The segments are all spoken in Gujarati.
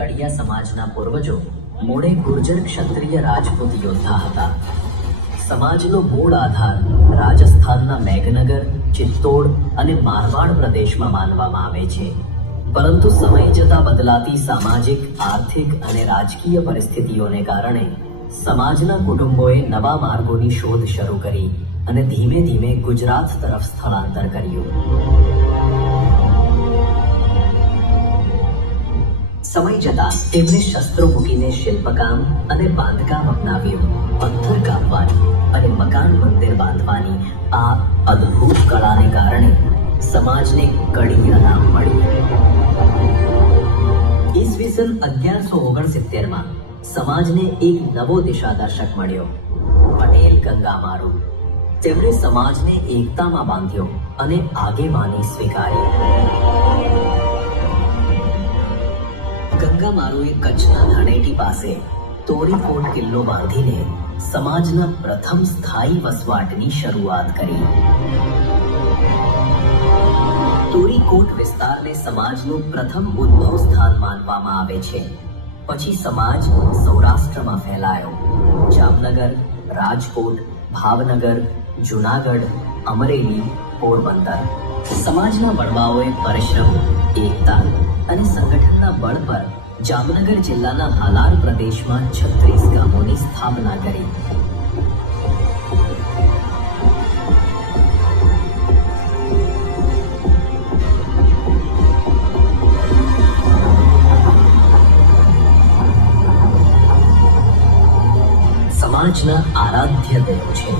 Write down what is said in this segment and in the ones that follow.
કડિયા સમાજના પૂર્વજો મૂળે ગુર્જર ક્ષત્રિય રાજપૂત યોદ્ધા હતા. સમાજનો મૂળ આધાર રાજસ્થાનના મેઘનગર, ચિત્તોડ અને મારવાડ પ્રદેશમાં માનવામાં આવે છે. પરંતુ સમય જતાં બદલાતી સામાજિક, આર્થિક અને રાજકીય પરિસ્થિતિઓને કારણે સમાજના કુટુંબોએ નવા માર્ગોની શોધ શરૂ કરી અને ધીમે ધીમે ગુજરાત તરફ સ્થળાંતર કર્યું. સમય જતાં તેમણે શસ્ત્રો મૂકીને શિલ્પકામ અને બાંધકામ અપનાવ્યું. પથ્થર કાપવાની અને મકાન મંદિર બાંધવાની આ અદ્ભુત કળાને કારણે સમાજને કડીયા નામ મળ્યું. ઈસવીસન 1169માં સમાજને એક નવો દિશાદર્શક મળ્યો, પટેલ ગંગામારુ. તેમણે સમાજને એકતામાં બાંધ્યો અને આગેવાની સ્વીકારી. ગંગામારુએ કચ્છના ધણેટી પાસે તોરીકોટ કિલ્લો બાંધીને સમાજના પ્રથમ સ્થાયી વસવાટની શરૂઆત કરી. તોરીકોટ વિસ્તારને સમાજનું પ્રથમ ઉદ્ભવ સ્થાન માનવામાં આવે છે. પછી સમાજ સૌરાષ્ટ્રમાં ફેલાયો. જામનગર, રાજકોટ, ભાવનગર, જૂનાગઢ, અમરેલી, પોરબંદર. સમાજના વડવાઓએ પરિશ્રમ, એકતા અને સંગઠનના બળ પર જામનગર જિલ્લાના હાલાર પ્રદેશમાં 36 ગામોની સ્થાપના કરી. સમાજના આરાધ્ય દેવ છે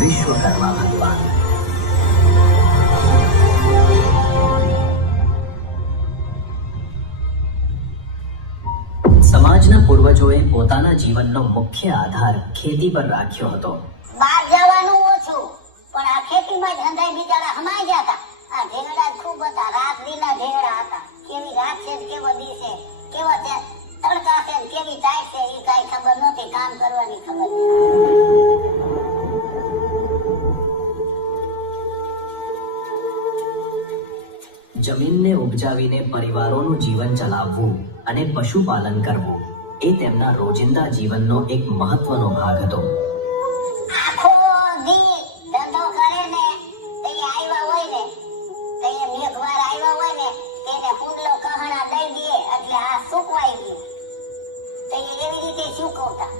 વિશ્વકર્મા ભગવાન. સમાજના પૂર્વજોએ પોતાના જીવનનો મુખ્ય આધાર ખેતી પર રાખ્યો હતો. બહાર જવાનું ઓછું, પણ આ ખેતીમાં જ હંધાઈ બિચારા હમાઈ ગયા હતા. આ ઢેગડા ખૂબ હતા, રાત દીના ઢેગડા હતા. કેવી રાત છે, કેવો દી છે, કેવો છે તડકા છે, કેવી ટાઈટ છે, એ કાંઈ ખબર નહોતી. કામ કરવાની ખબર નથી. જમીનને ઉપજાવીને પરિવારોનું જીવન ચલાવવું અને પશુપાલન કરવું એ તેમના રોજિંદા જીવનનો એક મહત્વનો ભાગ હતો. આખો દી ધંધો કરે ને તે આવ્યા હોય ને, તે મેઘવાર આવ્યા હોય ને તેને ફૂંડલો કહણા દઈ દે એટલે આ સુકવાઈ ગયું. તે એવી રીતે સુકવતા.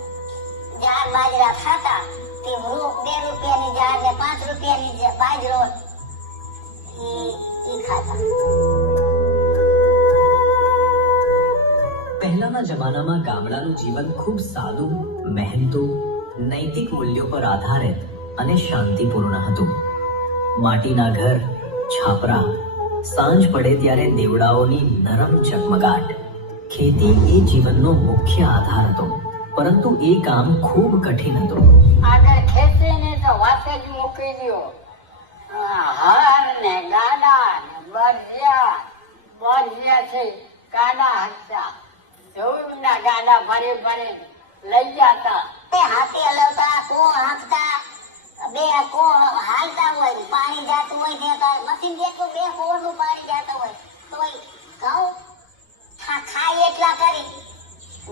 જાર બાજરા ખાતા. તે 2 રૂપિયાની જાર ને 5 રૂપિયાની બાજરો ઈ ખાતા. પહેલાના જમાનામાં ગામડાનું જીવન ખૂબ સાદું, મહેનતું, નૈતિક મૂલ્યો પર આધારિત અને શાંતિપૂર્ણ હતું. માટીના ઘર, છાપરા, સાંજ પડે ત્યારે દેવડાઓની નરમ ઝગમગાટ. ખેતી એ જીવનનો મુખ્ય આધાર હતો, પરંતુ એ કામ ખૂબ કઠિન હતું. આગળ ખેતીને તો વાત જ મૂકી દો. હળ ને ગાડા ને બળિયા છે, ગાડા હતા. જવના ગાડા ભરે ભરે લઈ જતા. હાથી હલાવતા, કોણ હાંકતા, 2 કોણ હાલતા હોય. પાણી જાતું હોય ત્યાં મશીન જેટલું 2 કોણનું પાણી જાતું હોય તોય ઘઉં ખાઈ એટલા કરી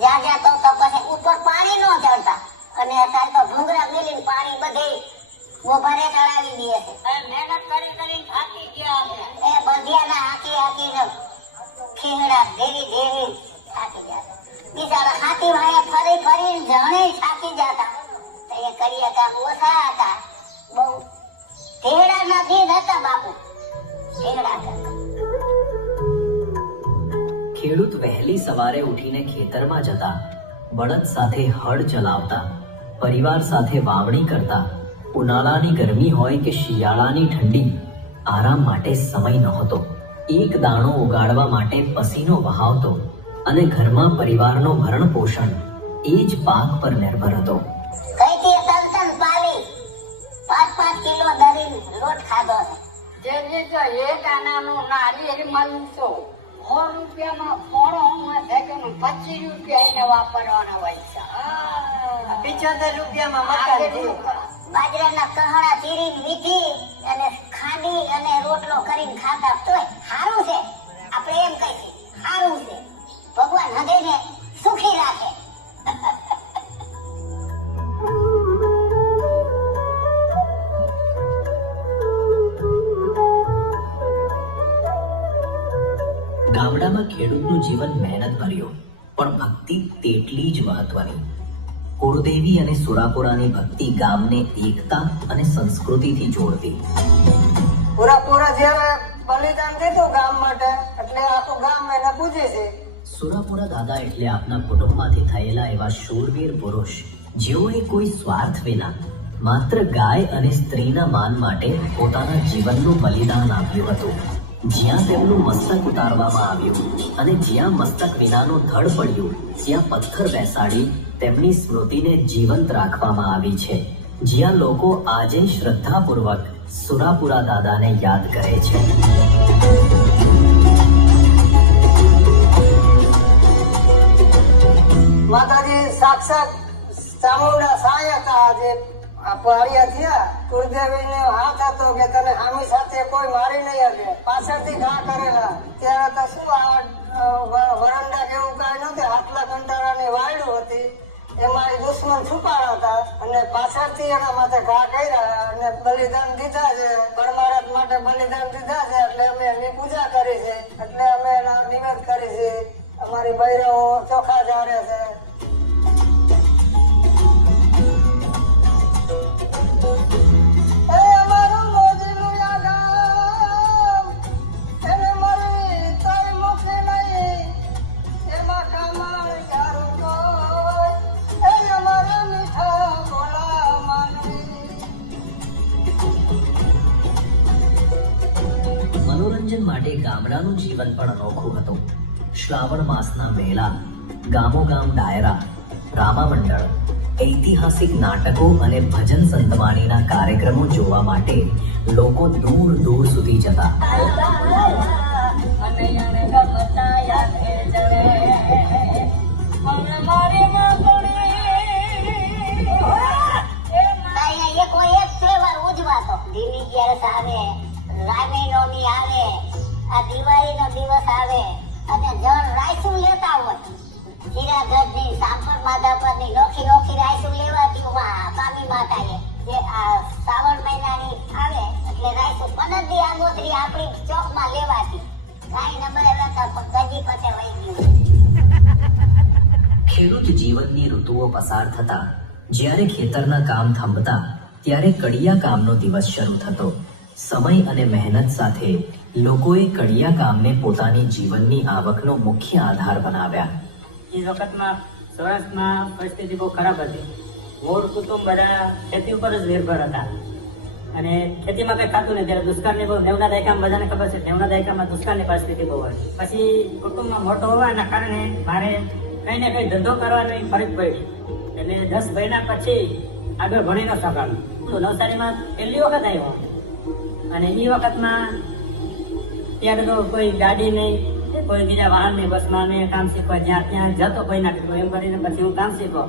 જ્યાં તો પછી ઉપર પાણી ન ચડતા. અને અત્યારે તો ભૂંગળા મેલીને પાણી બધે મોભારે ચડાવી દે છે. મહેનત કરી કરી થાકી ગયા. એ બંધિયાના હાકી ખીંગડા ધેરી ધેરી થાકી ગયા. બિચારા હાથી ભાઈ ફરી ફરી જણે થાકી જતા. એ કરીએ કામ ઓછા હતા. બહુ ઢેડાના દિન હતા બાપુ. ઢેડા કરતા. ખેડૂત વહેલી સવારે ઉઠીને ખેતરમાં જતા, બળદ સાથે હળ ચલાવતા, પરિવાર સાથે વાવણી કરતા. ઉનાળાની ગરમી હોય કે શિયાળાની ઠંડી, આરામ માટે સમય નહોતો. એક દાણો ઉગાડવા માટે પસીનો વહાવતો અને ઘરમાં પરિવારનો ભરણ પોષણ એ જ પાક પર નિર્ભર હતો. કઈથી તલતલ પાલી 5-5 કિલો દરી લોટ ખાધો છે. જે એક આનાનું નારિયેળ મળતો 100 રૂપિયામાં ફોડો છે કે 25 રૂપિયા એને વાપરવાના હોય છે. 75 રૂપિયામાં મકાન. બાજરાના કહણા ચીરીને મીઠી અને ખાંડી અને રોટલો કરીને ખાતા. તોય સારું છે, આપણે એમ કહીએ સારું છે. ભગવાન હદે ને ગામડામાં ખેડૂતનું જીવન મહેનત ભર્યું, પણ ભક્તિ તેટલી જ મહત્વની. કુળદેવી અને સુરાપુરાની ભક્તિ ગામને એકતા અને સંસ્કૃતિથી જોડતી. પૂરા જ્યારે બલિદાન દીધું ગામ માટે એટલે આખું ગામ એને પૂજે છે. સુરાપુરા દાદા એટલે આપના કુટુંબમાંથી થયેલા એવા શૂરવીર પુરુષ જેઓએ કોઈ સ્વાર્થ વિના માત્ર ગાય અને સ્ત્રીના માન માટે પોતાના જીવનનું બલિદાન આપ્યું હતું. જ્યાં તેમનું મસ્તક ઉતારવામાં આવ્યું અને જ્યાં મસ્તક વિનાનું ધડ પડ્યું ત્યાં પથ્થર બેસાડી તેમની સ્મૃતિને જીવંત રાખવામાં આવી છે. જ્યાં લોકો આજે શ્રદ્ધાપૂર્વક સુરાપુરા દાદાને યાદ કરે છે. માતાજી સાક્ષાત ચામુંડા સાય હતા. આજે આ પાળિયા થયા કુળદેવીને હાથ હતો કે તને આમી સાથે કોઈ મારી નહીં શકે. પાછળથી ઘા કરેલા ત્યારે તો શું વરંડા કેવું કાંઈ નહોતું, આટલા કંટાળાની વાયડું હતી એમાં એ દુશ્મન છુપાયા હતા અને પાછળથી એના માથે ઘા કર્યા અને બલિદાન દીધા છે. પરમારથ માટે બલિદાન દીધા છે એટલે અમે એની પૂજા કરી છે, એટલે અમે એના નિવેદ કરી છે. અમારી બૈરાઓ ચોખા જારે છે. મનોરંજન માટે ગામડાનું જીવન પણ અનોખું હતું. શ્રાવણ માસના મેળા, ગામોગામ ડાયરા, રામા મંડળ, ઐતિહાસિક નાટકો અને ભજન સંતવાણીના કાર્યક્રમો જોવા માટે લોકો દૂર દૂર સુધી જતા. અહીંયા કોઈ એક તહેવાર ઉજવાતો. દીની અગિયારસ આવે, રામી નવમી આવે, આ દિવાળીનો દિવસ આવે અને જણ રાયસું લેતા હોય. ખીરાગઢની, સાંપર માધાપરની નોખી નોખી રાયસું લેવાતી સ્વામી માતાએ. જે આ શ્રાવણ મહિનાની આવે એટલે રાયસું 15 દી આગોતરી આપણી ચોકમાં લેવાતી. કાંઈ નંબર લેતા ગજી પછી વહી ગયું. ખેડૂત જીવનની ઋતુઓ પસાર થતા જ્યારે ખેતરના કામ થંભતા ત્યારે કડિયા કામનો દિવસ શરૂ થતો. સમય અને મહેનત સાથે લોકોએ કડિયા કામને પોતાની જીવનની આવકનો મુખ્ય આધાર બનાવ્યા. એ વખતમાં સૌરાષ્ટ્રમાં પરિસ્થિતિ બહુ ખરાબ હતી. મૂળ કુટુંબ બધા ખેતી ઉપર જ નિર્ભર હતા અને ખેતીમાં કંઈ ખાતું નહીં. ત્યારે દુષ્કાળની બહુ 90ના દાયકામાં બધાને ખબર છે, 90ના દાયકામાં દુષ્કાળની પરિસ્થિતિ બહુ હતી. પછી કુટુંબમાં મોટો હોવાના કારણે મારે કંઈ ને કંઈ ધંધો કરવાની ફરજ પડી. એટલે 10 મહિના પછી આગળ ભણી ન શકાયું. તો નવસારીમાં પહેલી વખત આવ્યો અને એ વખતમાં ત્યારે તો કોઈ ગાડી નહીં, કોઈ બીજા વાહન નહીં, બસમાં મેં કામ શીખવા જ્યાં ત્યાં જતો કોઈના એમ કરીને પછી હું કામ શીખો.